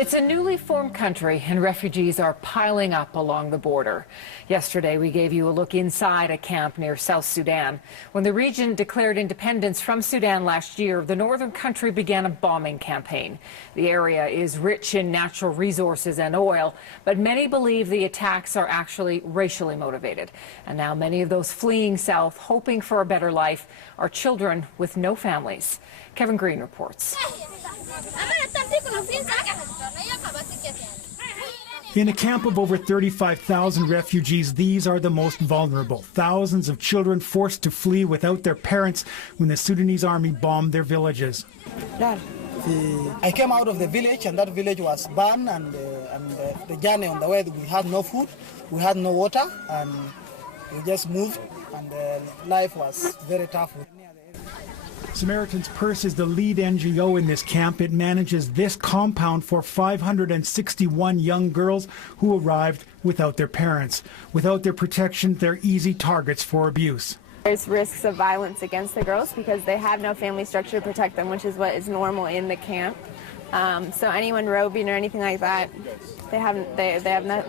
It's a newly formed country, and refugees are piling up along the border. Yesterday, we gave you a look inside a camp near South Sudan. When the region declared independence from Sudan last year, the northern country began a bombing campaign. The area is rich in natural resources and oil, but many believe the attacks are actually racially motivated. And now many of those fleeing south, hoping for a better life, are children with no families. Kevin Green reports. In a camp of over 35,000 refugees, these are the most vulnerable. Thousands of children forced to flee without their parents when the Sudanese army bombed their villages. I came out of the village, and that village was burned, and the journey on the way, we had no food, we had no water, and we just moved, and life was very tough. Samaritan's Purse is the lead NGO in this camp. It manages this compound for 561 young girls who arrived without their parents. Without their protection, they're easy targets for abuse. There's risks of violence against the girls because they have no family structure to protect them, which is what is normal in the camp. So anyone roving or anything like that, they have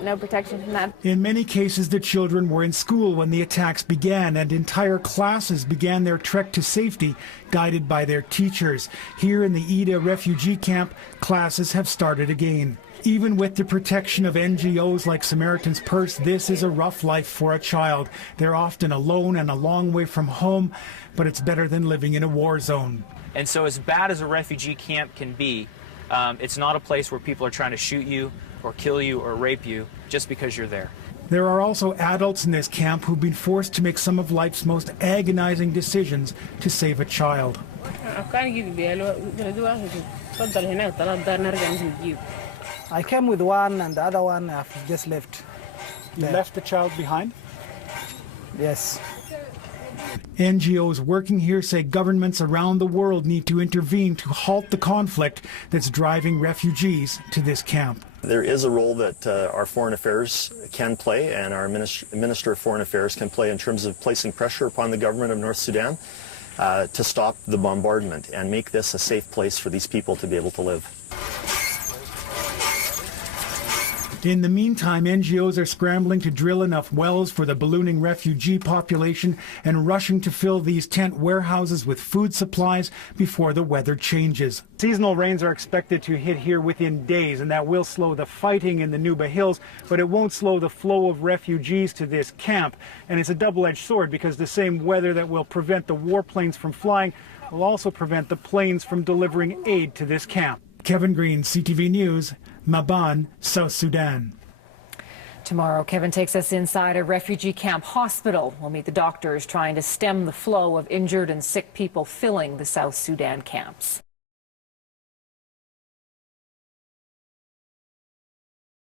no protection from that. In many cases, the children were in school when the attacks began, and entire classes began their trek to safety, guided by their teachers. Here in the Ida refugee camp, classes have started again. Even with the protection of NGOs like Samaritan's Purse, this is a rough life for a child. They're often alone and a long way from home, but it's better than living in a war zone. And so as bad as a refugee camp can be, it's not a place where people are trying to shoot you or kill you or rape you just because you're there. There are also adults in this camp who've been forced to make some of life's most agonizing decisions to save a child. I came with one, and the other one I've just left. You left the child behind? Yes. NGOs working here say governments around the world need to intervene to halt the conflict that's driving refugees to this camp. There is a role that our Foreign Affairs can play, and our Minister of Foreign Affairs can play in terms of placing pressure upon the government of North Sudan to stop the bombardment and make this a safe place for these people to be able to live. In the meantime, NGOs are scrambling to drill enough wells for the ballooning refugee population and rushing to fill these tent warehouses with food supplies before the weather changes. Seasonal rains are expected to hit here within days, and that will slow the fighting in the Nuba Hills, but it won't slow the flow of refugees to this camp. And it's a double-edged sword because the same weather that will prevent the warplanes from flying will also prevent the planes from delivering aid to this camp. Kevin Green, CTV News, Maban, South Sudan. Tomorrow, Kevin takes us inside a refugee camp hospital. We'll meet the doctors trying to stem the flow of injured and sick people filling the South Sudan camps.